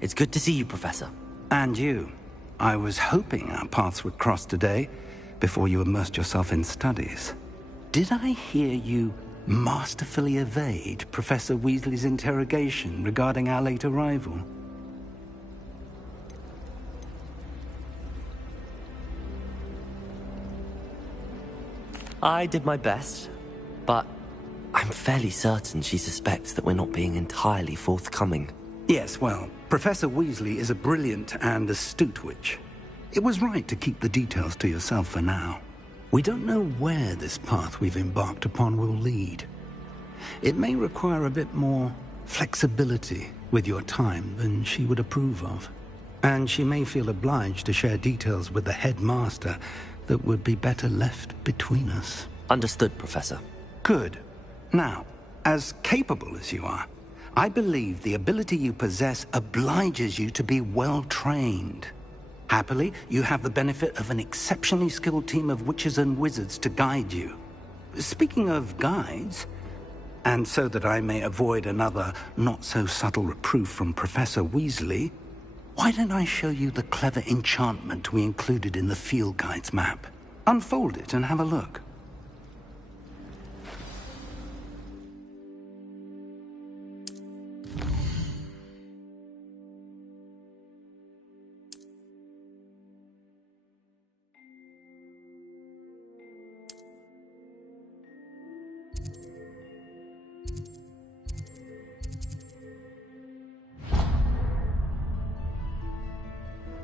It's good to see you, Professor. And you. I was hoping our paths would cross today, before you immersed yourself in studies. Did I hear you masterfully evade Professor Weasley's interrogation regarding our late arrival? I did my best, but I'm fairly certain she suspects that we're not being entirely forthcoming. Yes, well, Professor Weasley is a brilliant and astute witch. It was right to keep the details to yourself for now. We don't know where this path we've embarked upon will lead. It may require a bit more flexibility with your time than she would approve of. And she may feel obliged to share details with the headmaster that would be better left between us. Understood, Professor. Good. Now, as capable as you are, I believe the ability you possess obliges you to be well-trained. Happily, you have the benefit of an exceptionally skilled team of witches and wizards to guide you. Speaking of guides, and so that I may avoid another not-so-subtle reproof from Professor Weasley, why don't I show you the clever enchantment we included in the field guide's map? Unfold it and have a look.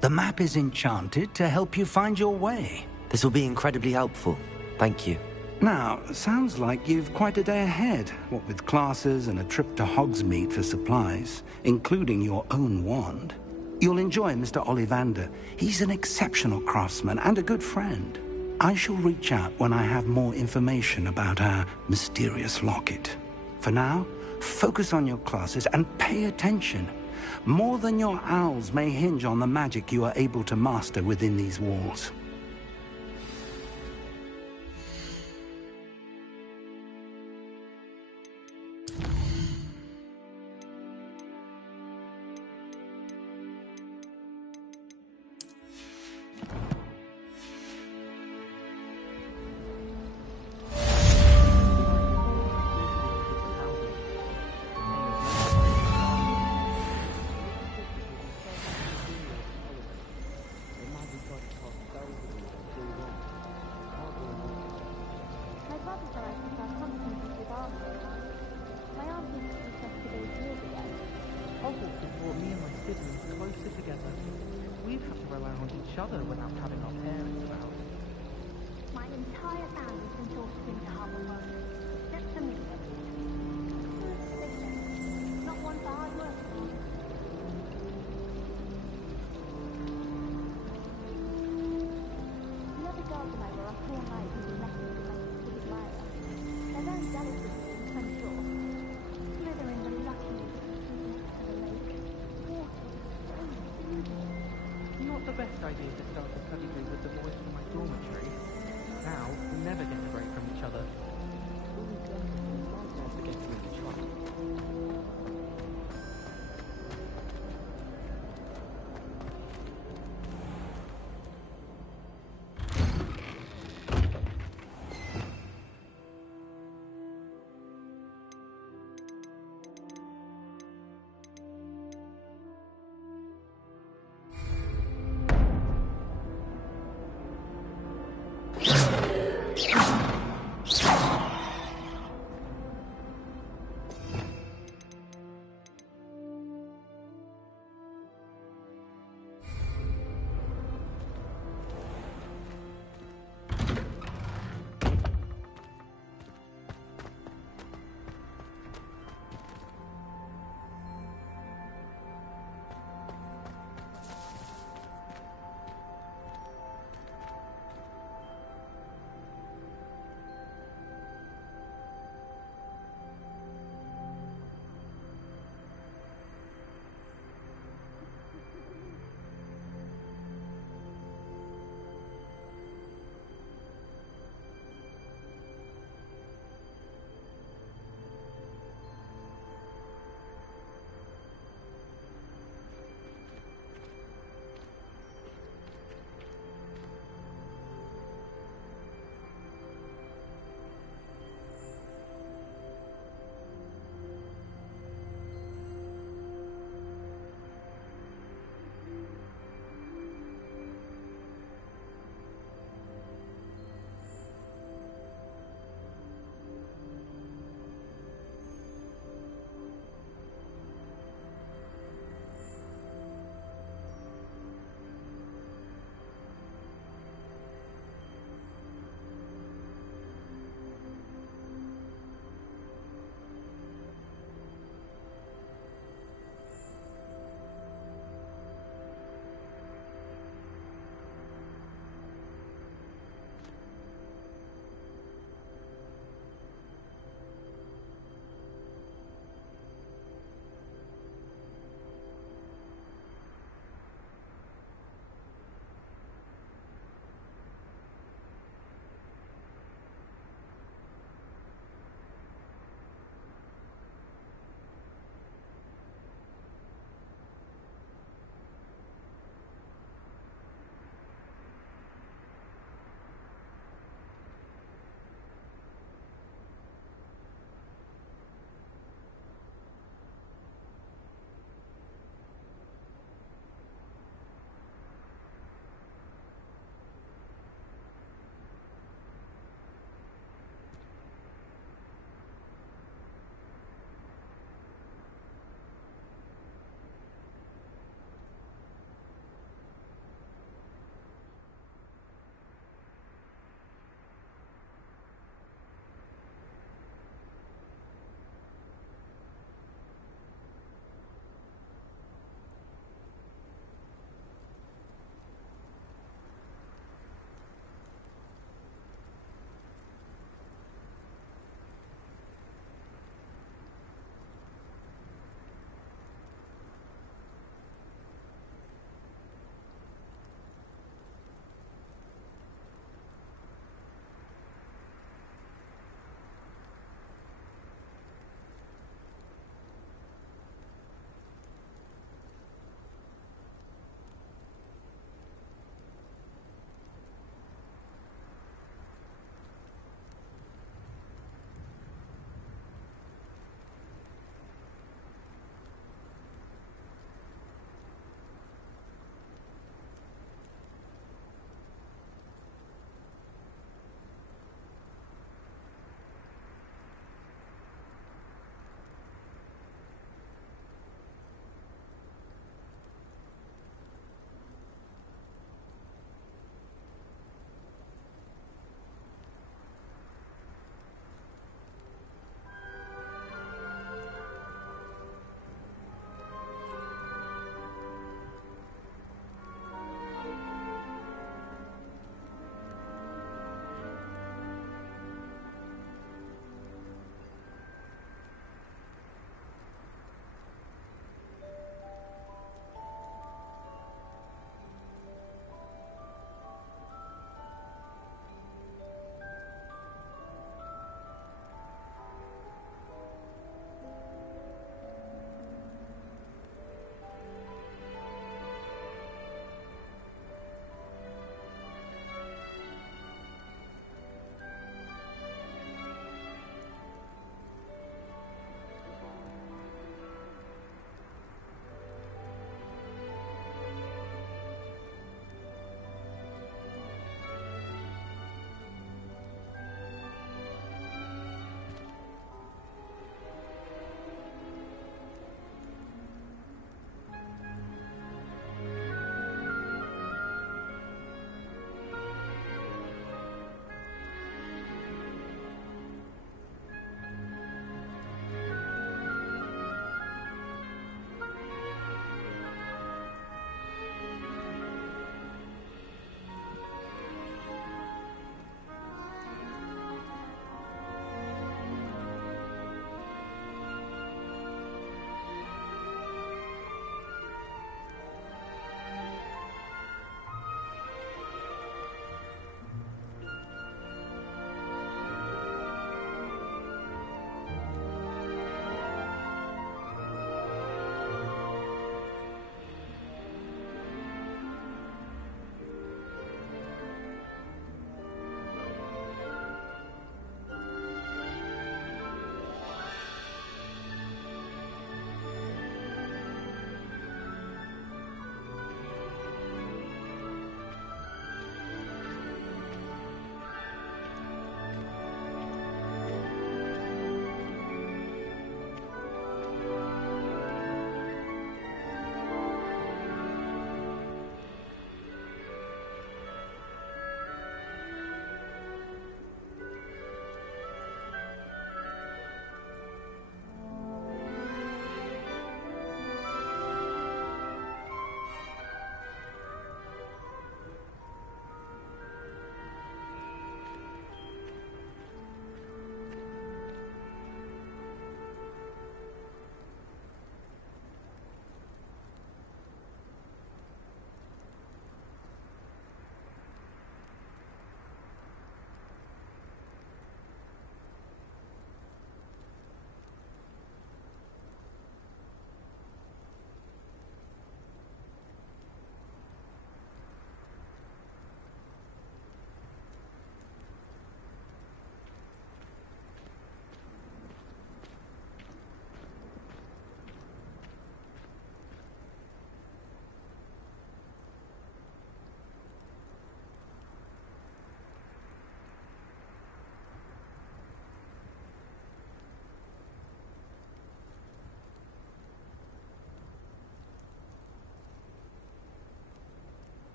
The map is enchanted to help you find your way. This will be incredibly helpful. Thank you. Now, sounds like you've quite a day ahead, what with classes and a trip to Hogsmeade for supplies, including your own wand. You'll enjoy Mr. Ollivander. He's an exceptional craftsman and a good friend. I shall reach out when I have more information about our mysterious locket. For now, focus on your classes and pay attention. More than your owls may hinge on the magic you are able to master within these walls. Hogwarts has brought me and my siblings closer together. We've had to rely on each other without having our parents about. My entire family's been forced into Hogwarts. Just for me. Not one for hard work. The other girls and I were up all night doing lessons with my specific admirer. They're very jealous of me, I'm sure. Slithering the luckiest students to the lake. Water. Not the best idea to start a study group with the boys from my dormitory. Now, we never get a break from each other.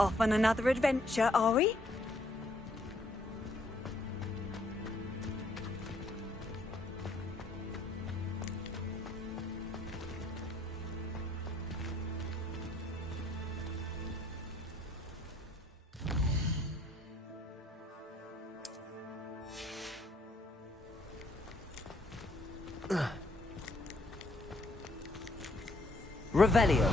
Off on another adventure, are we? Revelio.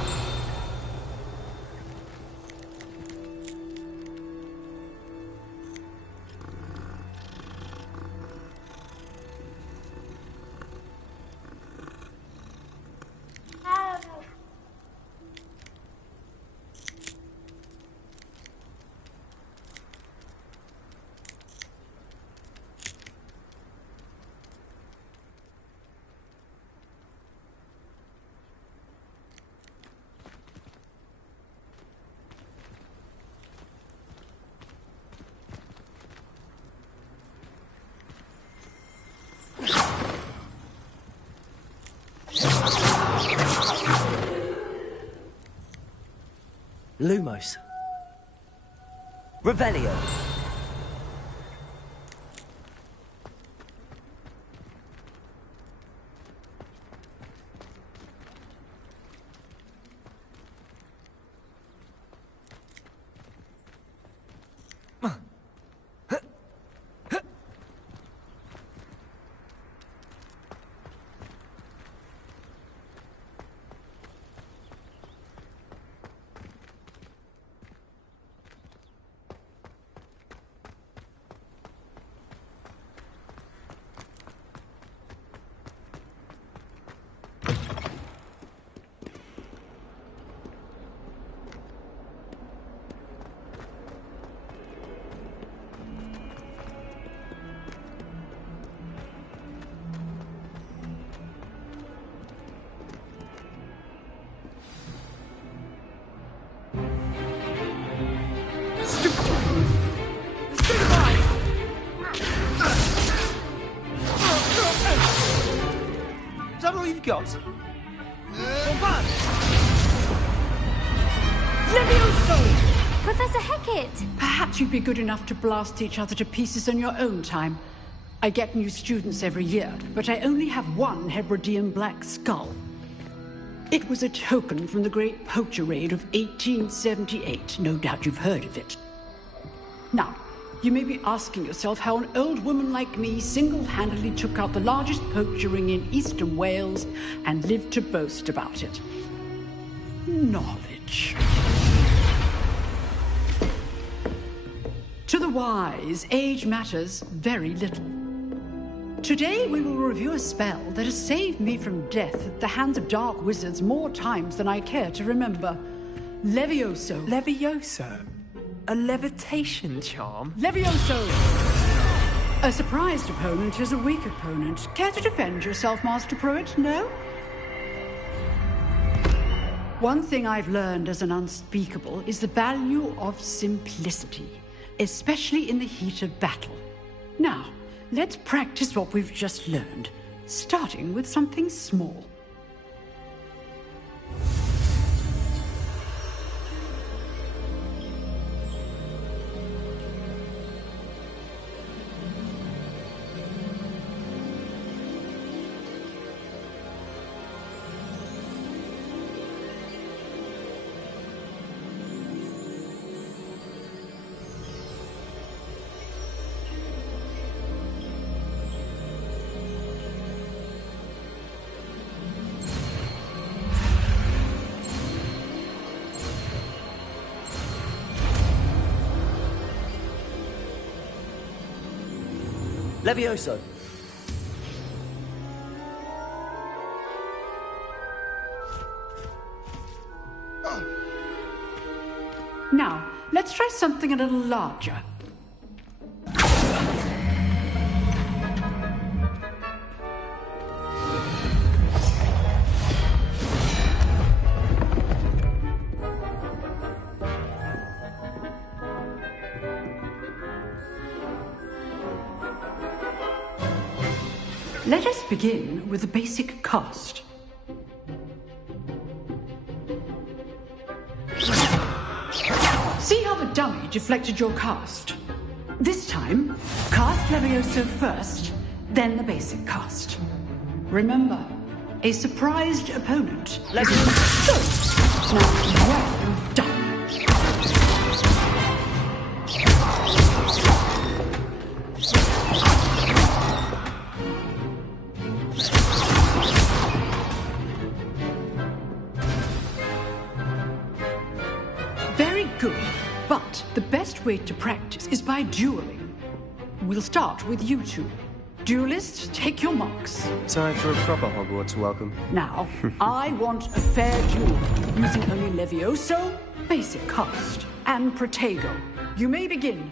Lumos. Revelio. Is that all you've got? Levioso! Professor Hecat! Perhaps you'd be good enough to blast each other to pieces in your own time. I get new students every year, but I only have one Hebridean black skull. It was a token from the Great Poacher Raid of 1878. No doubt you've heard of it. Now, you may be asking yourself how an old woman like me single-handedly took out the largest poacher ring in eastern Wales and lived to boast about it. Knowledge. To the wise, age matters very little. Today we will review a spell that has saved me from death at the hands of dark wizards more times than I care to remember. Levioso. Levioso? A levitation charm? Levioso! A surprised opponent is a weak opponent. Care to defend yourself, Master Pruitt? No? One thing I've learned as an unspeakable is the value of simplicity, especially in the heat of battle. Now, let's practice what we've just learned, starting with something small. Levioso. Now, let's try something a little larger. Let us begin with the basic cast. See how the dummy deflected your cast? This time, cast Levioso first, then the basic cast. Remember, a surprised opponent. Levioso! Now, well done. Very good, but the best way to practice is by dueling. We'll start with you two. Duelists, take your marks. Time for a proper Hogwarts welcome. Now, I want a fair duel, using only Levioso, basic cast, and Protego. You may begin.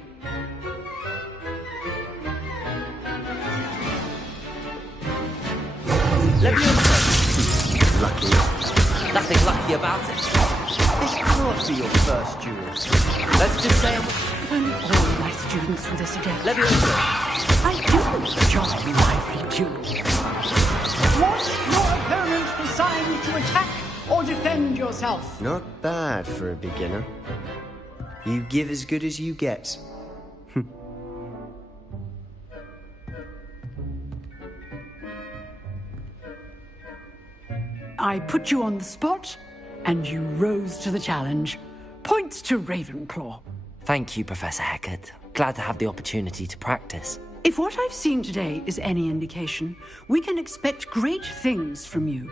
Levioso! Lucky. Nothing lucky about it. This can't be your first duel. Let's just say If only all my students were this adept. Levioso! I do enjoy lively duels. Was your opponent designed to attack or defend yourself? Not bad for a beginner. You give as good as you get. I put you on the spot, and you rose to the challenge. Points to Ravenclaw. Thank you, Professor Hecat. Glad to have the opportunity to practice. If what I've seen today is any indication, we can expect great things from you.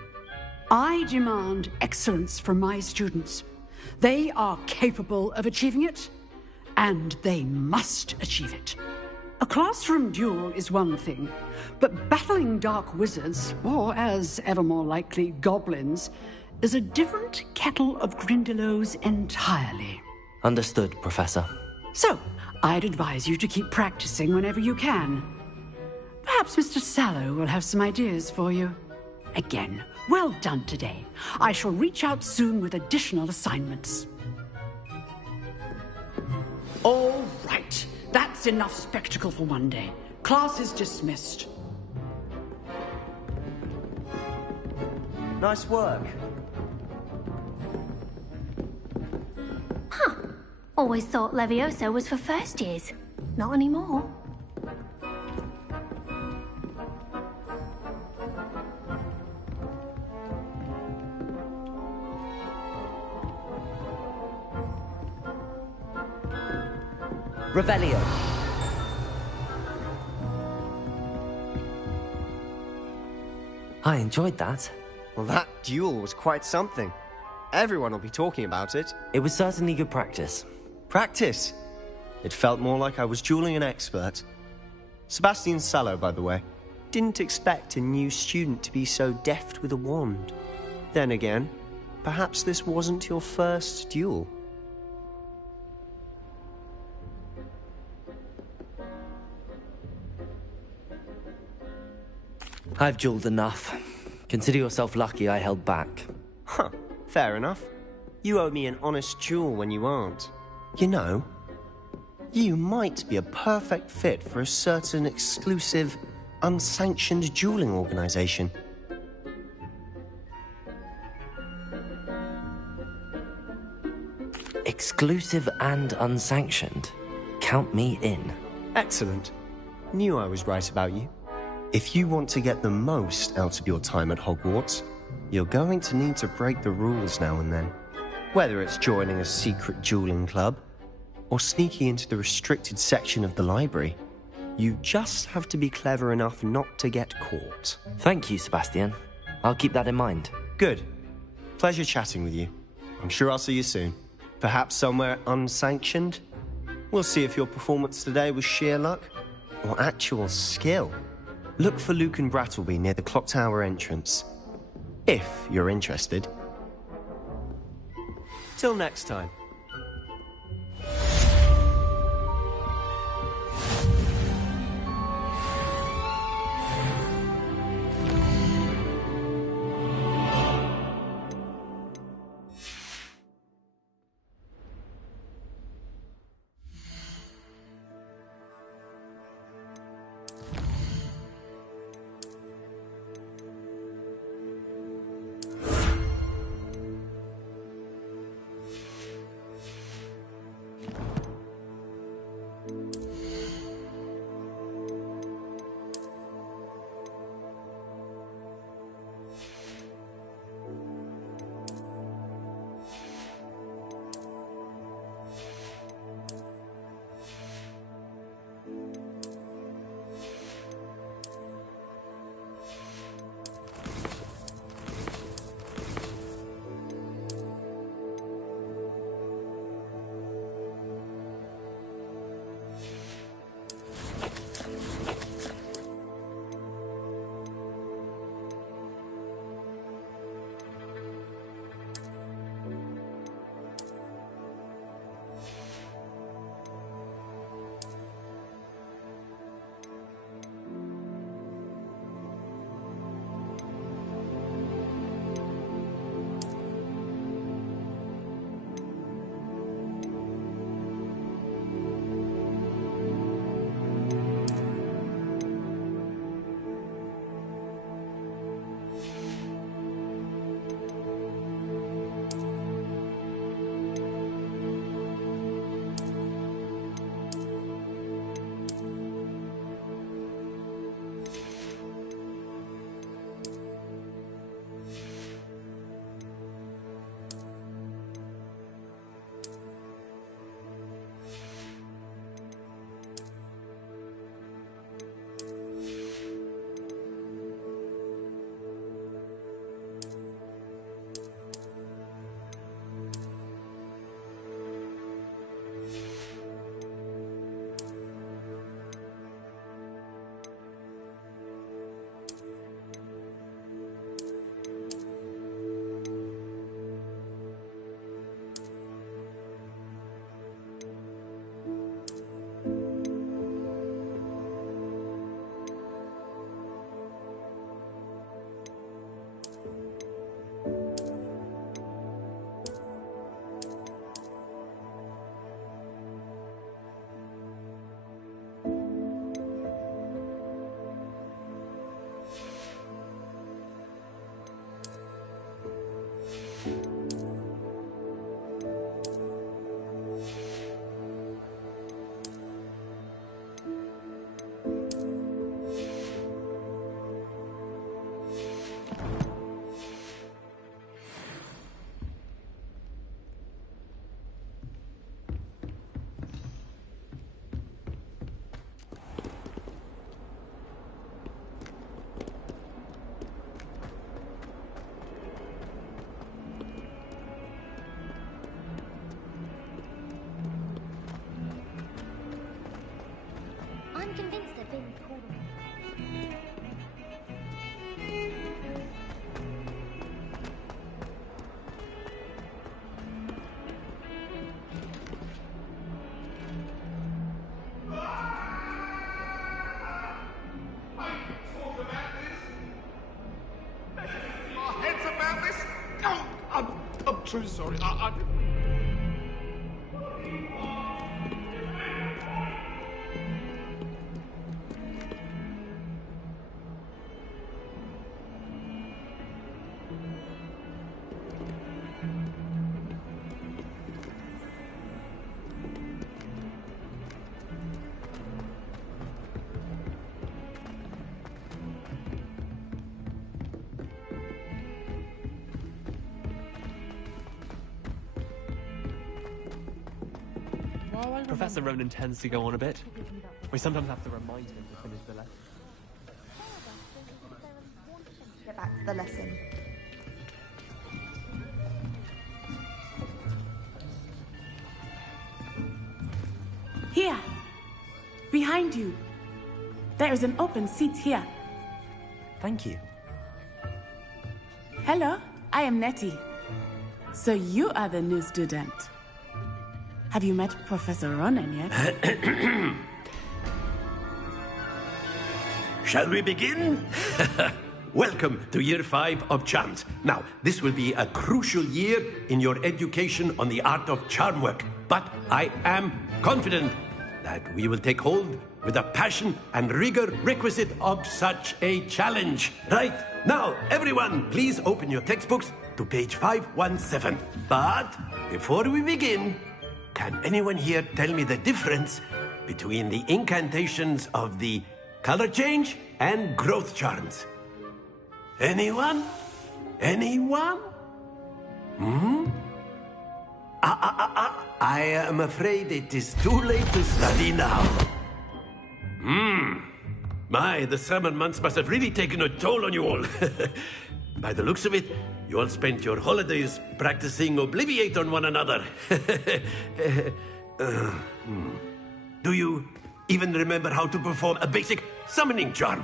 I demand excellence from my students. They are capable of achieving it, and they must achieve it. A classroom duel is one thing, but battling dark wizards, or as ever more likely, goblins, is a different kettle of Grindylows entirely. Understood, Professor. So, I'd advise you to keep practicing whenever you can. Perhaps Mr. Sallow will have some ideas for you. Again, well done today. I shall reach out soon with additional assignments. All right. That's enough spectacle for one day. Class is dismissed. Nice work. Always thought Levioso was for first years. Not anymore. Revelio. I enjoyed that. Well, that duel was quite something. Everyone will be talking about it. It was certainly good practice. Practice? It felt more like I was dueling an expert. Sebastian Sallow, by the way. Didn't expect a new student to be so deft with a wand. Then again, perhaps this wasn't your first duel. I've dueled enough. Consider yourself lucky I held back. Huh, fair enough. You owe me an honest duel when you aren't. You know, you might be a perfect fit for a certain exclusive, unsanctioned dueling organization. Exclusive and unsanctioned. Count me in. Excellent. Knew I was right about you. If you want to get the most out of your time at Hogwarts, you're going to need to break the rules now and then. Whether it's joining a secret dueling club, or sneaking into the restricted section of the library, you just have to be clever enough not to get caught. Thank you, Sebastian. I'll keep that in mind. Good. Pleasure chatting with you. I'm sure I'll see you soon. Perhaps somewhere unsanctioned? We'll see if your performance today was sheer luck or actual skill. Look for Luke and Brattleby near the clock tower entrance, if you're interested. Till next time. so sorry. I... Professor Ronan tends to go on a bit. We sometimes have to remind him to finish the lesson. Get back to the lesson. Here! Behind you! There is an open seat here. Thank you. Hello, I am Nettie. So you are the new student. Have you met Professor Ronan yet? Shall we begin? Welcome to Year 5 of Charms. Now, this will be a crucial year in your education on the art of charm work. But I am confident that we will take hold with the passion and rigor requisite of such a challenge. Right, now, everyone, please open your textbooks to page 517. But before we begin, can anyone here tell me the difference between the incantations of the color change and growth charms? Anyone? Anyone? I am afraid it is too late to study now. My, the summer months must have really taken a toll on you all. By the looks of it, you all spent your holidays practicing Obliviate on one another. Do you even remember how to perform a basic summoning charm?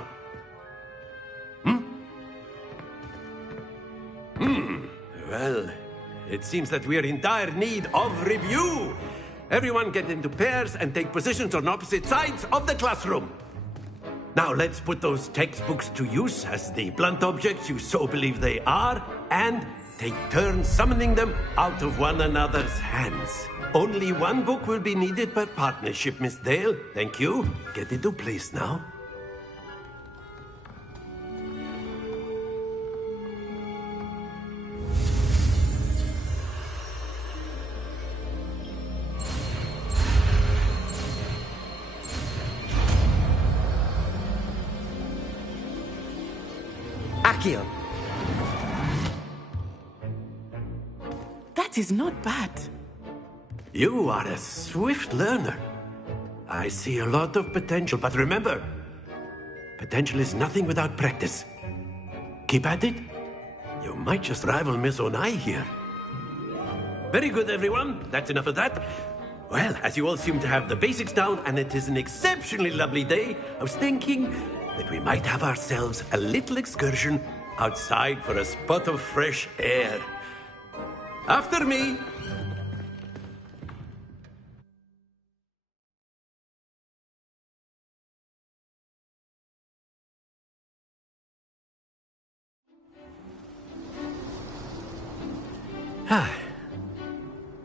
Well, it seems that we are in dire need of review. Everyone get into pairs and take positions on opposite sides of the classroom. Now let's put those textbooks to use as the blunt objects you so believe they are, and take turns summoning them out of one another's hands. Only one book will be needed per partnership, Miss Dale. Thank you. Get into place now. Accio. That is not bad. You are a swift learner. I see a lot of potential, but remember, potential is nothing without practice. Keep at it. You might just rival Miss Onai here. Very good, everyone. That's enough of that. Well, as you all seem to have the basics down, and it is an exceptionally lovely day, I was thinking that we might have ourselves a little excursion outside for a spot of fresh air. After me.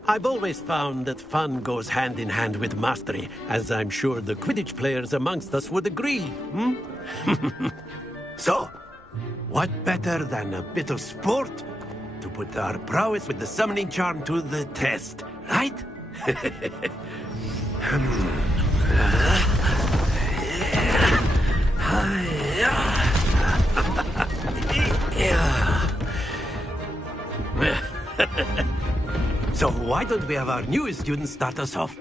I've always found that fun goes hand in hand with mastery, as I'm sure the Quidditch players amongst us would agree. So, what better than a bit of sport to put our prowess with the summoning charm to the test, right? So why don't we have our newest student start us off?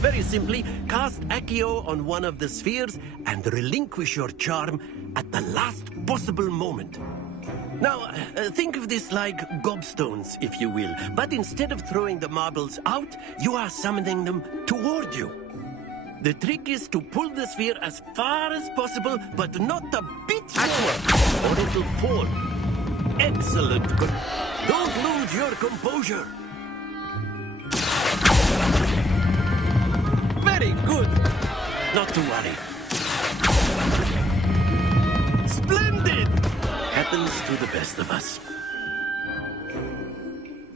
Very simply, cast Accio on one of the spheres and relinquish your charm at the last possible moment. Now, think of this like gobstones, if you will. But instead of throwing the marbles out, you are summoning them toward you. The trick is to pull the sphere as far as possible, but not a bit more, or it'll fall. Excellent. Don't lose your composure. Very good. Not to worry. Splendid! Happens to the best of us.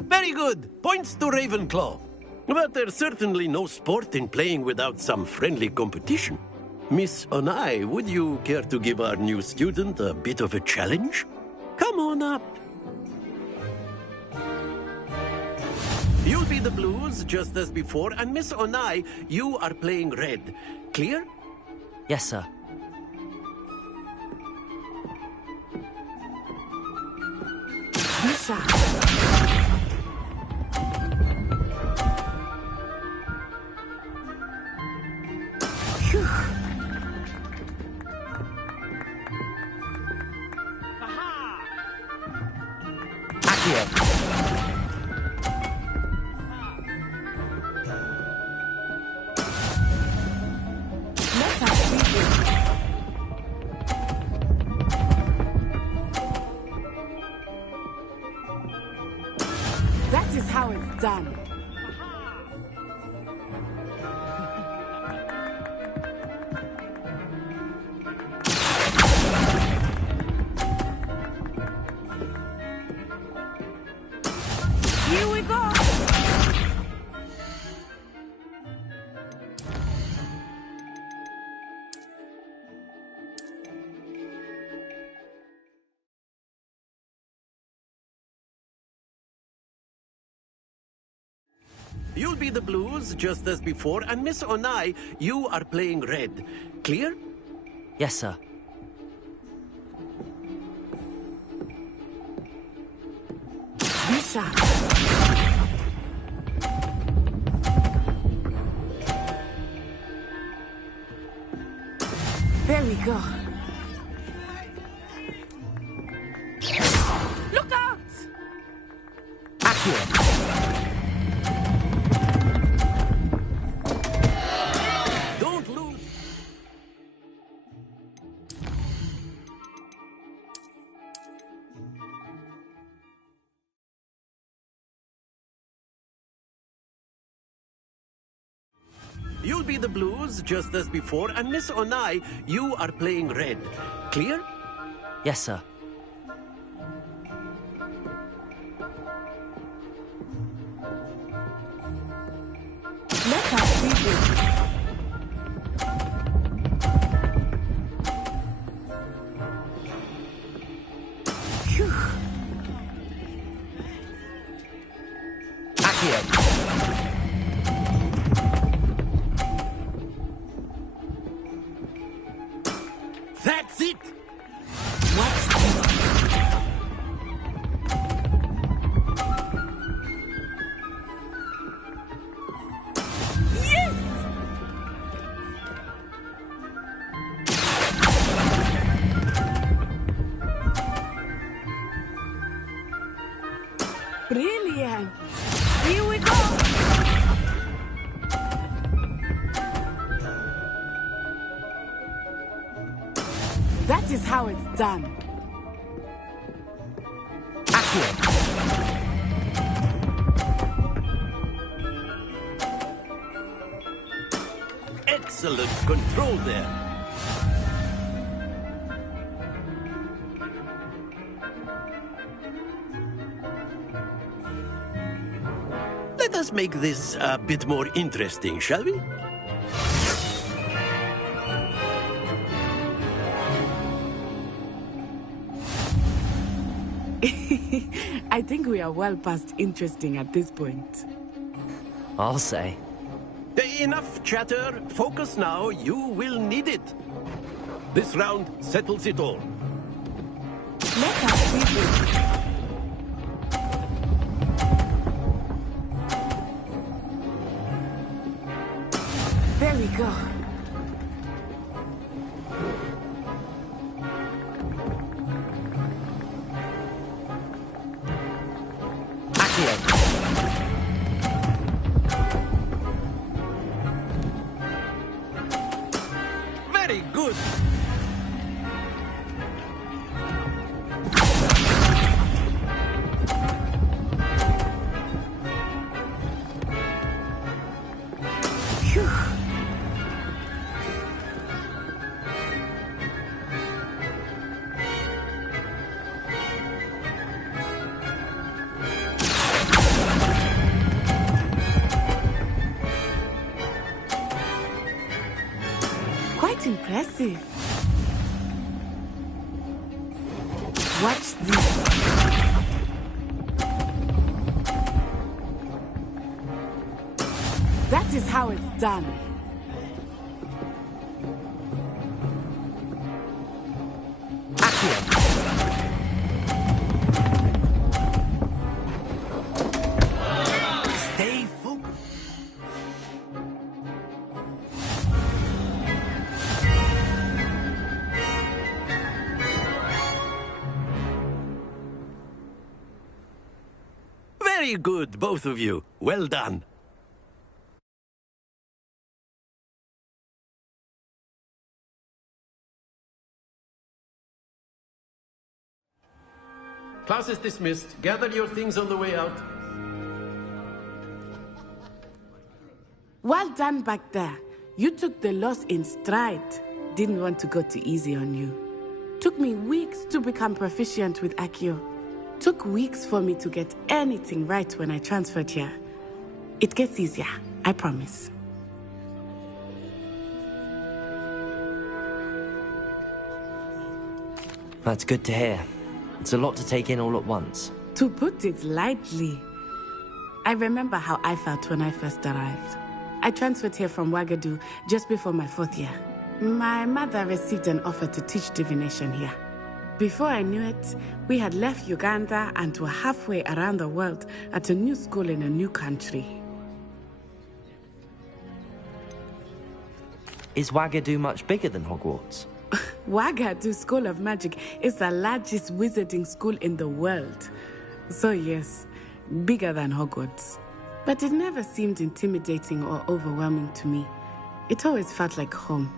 Very good. Points to Ravenclaw. But there's certainly no sport in playing without some friendly competition. Miss Onai, would you care to give our new student a bit of a challenge? Come on up. You'll be the blues, just as before, and Miss Onai, you are playing red. Clear? Yes, sir. Misha. That is how it's done. Here we go. You'll be the blues, just as before, and Miss Onai, you are playing red. Clear? Yes, sir. Misha. There we go. Look out! Don't lose. You'll be the blues, just as before, and Miss Onai, you are playing red. Clear? Yes, sir. Let us see this. Phew. That's it! Brilliant! Here we go! That is how it's done. Excellent control there. Let us make this a bit more interesting, shall we? I think we are well past interesting at this point. I'll say. Enough chatter. Focus now. You will need it. This round settles it all. Let us see this. There we go. Very good. quite impressive. Watch this. That is how it's done. Stay focused. Very good, both of you. Well done. Class is dismissed. Gather your things on the way out. Well done back there. You took the loss in stride. Didn't want to go too easy on you. Took me weeks to become proficient with Accio. Took weeks for me to get anything right when I transferred here. It gets easier, I promise. That's good to hear. It's a lot to take in all at once. To put it lightly, I remember how I felt when I first arrived. I transferred here from Wagadu just before my 4th year. My mother received an offer to teach divination here. Before I knew it, we had left Uganda and were halfway around the world at a new school in a new country. Is Wagadu much bigger than Hogwarts? Wagadu School of Magic is the largest wizarding school in the world. So yes, bigger than Hogwarts. But it never seemed intimidating or overwhelming to me. It always felt like home.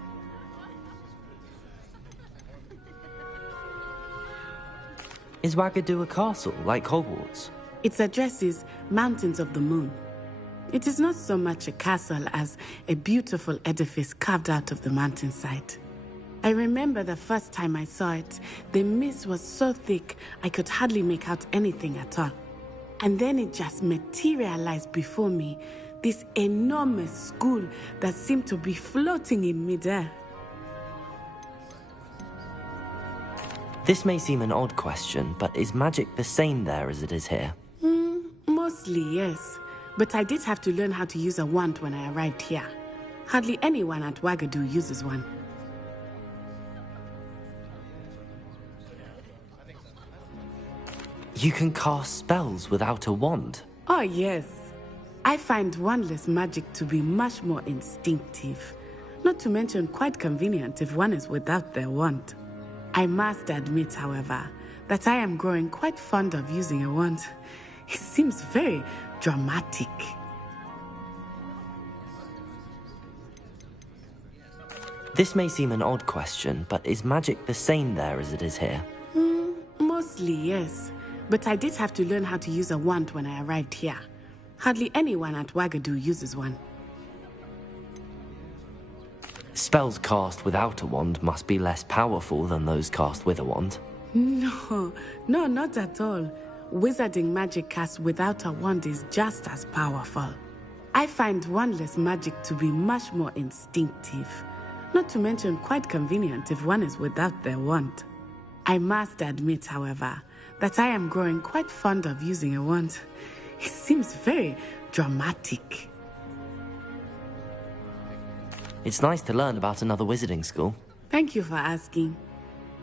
Is Wagadu a castle, like Hogwarts? Its address is Mountains of the Moon. It is not so much a castle as a beautiful edifice carved out of the mountainside. I remember the first time I saw it, the mist was so thick I could hardly make out anything at all. And then it just materialized before me, this enormous school that seemed to be floating in midair. This may seem an odd question, but is magic the same there as it is here? Mostly, yes. But I did have to learn how to use a wand when I arrived here. Hardly anyone at Wagadu uses one. You can cast spells without a wand? Oh, yes. I find wandless magic to be much more instinctive. Not to mention quite convenient if one is without their wand. I must admit, however, that I am growing quite fond of using a wand. It seems very dramatic. This may seem an odd question, but is magic the same there as it is here? Mostly, yes. But I did have to learn how to use a wand when I arrived here. Hardly anyone at Wagadu uses one. Spells cast without a wand must be less powerful than those cast with a wand. No, not at all. Wizarding magic cast without a wand is just as powerful. I find wandless magic to be much more instinctive. Not to mention quite convenient if one is without their wand. I must admit, however, that I am growing quite fond of using a wand. It seems very dramatic. It's nice to learn about another wizarding school. Thank you for asking.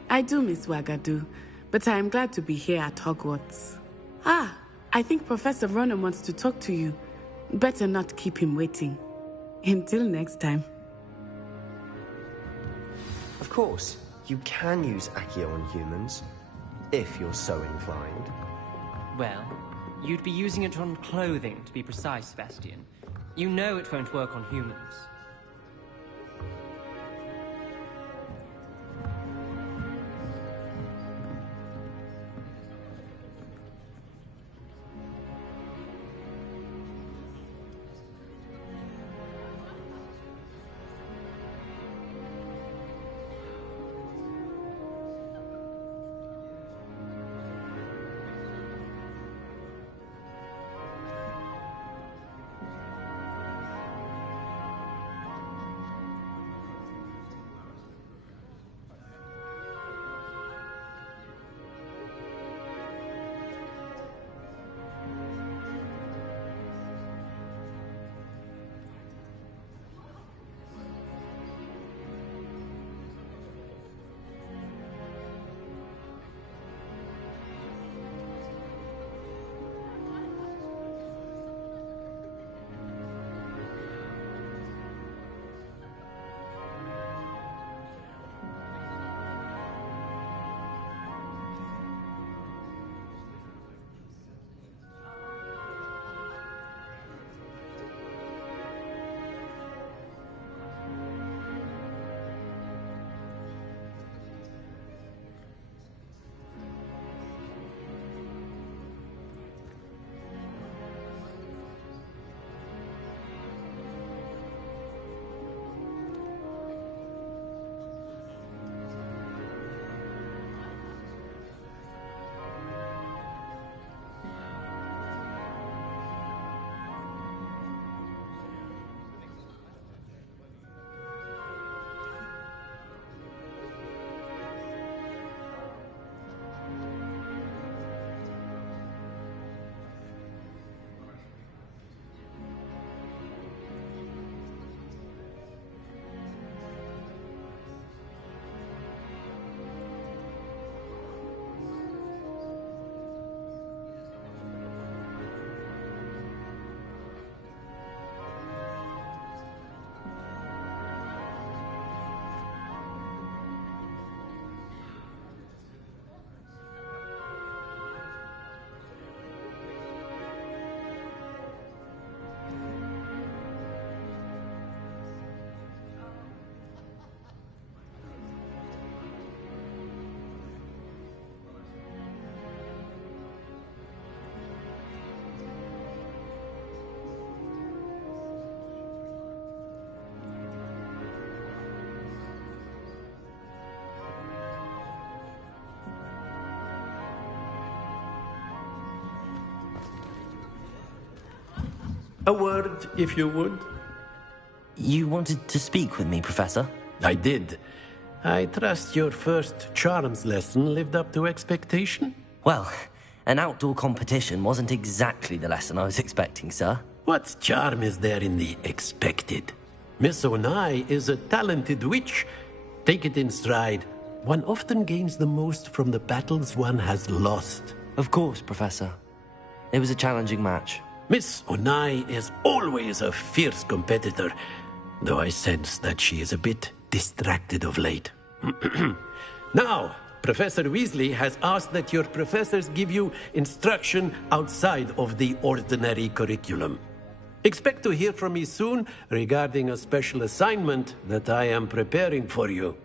I do miss Wagadu, but I am glad to be here at Hogwarts. I think Professor Ronan wants to talk to you. Better not keep him waiting. Until next time. Of course, you can use Accio on humans, if you're so inclined. Well, you'd be using it on clothing, to be precise, Sebastian. You know it won't work on humans. A word, if you would. You wanted to speak with me, Professor? I did. I trust your first charms lesson lived up to expectation? Well, an outdoor competition wasn't exactly the lesson I was expecting, sir. What charm is there in the expected? Miss Onai is a talented witch. Take it in stride. One often gains the most from the battles one has lost. Of course, Professor. It was a challenging match. Miss Onai is always a fierce competitor, though I sense that she is a bit distracted of late. Now, Professor Weasley has asked that your professors give you instruction outside of the ordinary curriculum. Expect to hear from me soon regarding a special assignment that I am preparing for you.